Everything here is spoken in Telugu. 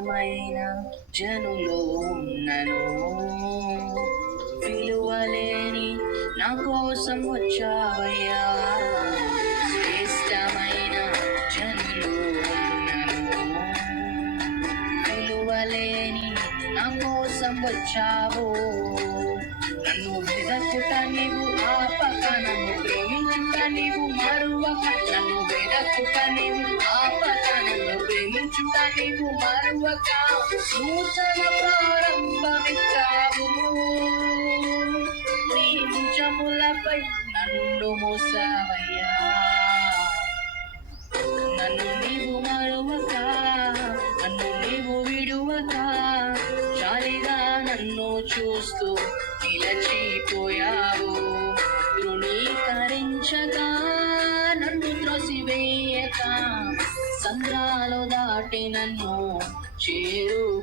మైన జనులో ఉన్నను, విలువలేని నా కోసం వచ్చావయ్యా. శ్రేష్టమైన జనులో ఉన్నను, విలువలేని నా కోసం వచ్చావు. నన్ను వెదకుట నీవు ఆపక, నన్ను ప్రేమించుట నీవు మరువక. నన్ను వెదకుట నీవు ఆపక, నన్ను ప్రేమించుట నీవు మరువక. నూతన ప్రారంభమిచ్చావు, నీ భుజములపై నన్ను మోసావయ్యా. నన్ను నీవు మరువక, నన్ను నీవు విడువక, జాలిగా నన్ను చూస్తూ నిలచిపోయావు. తృణీకరించగా నన్ను త్రోసివేయక, సంద్రాలు దాటి నన్ను చేరుకున్నావు.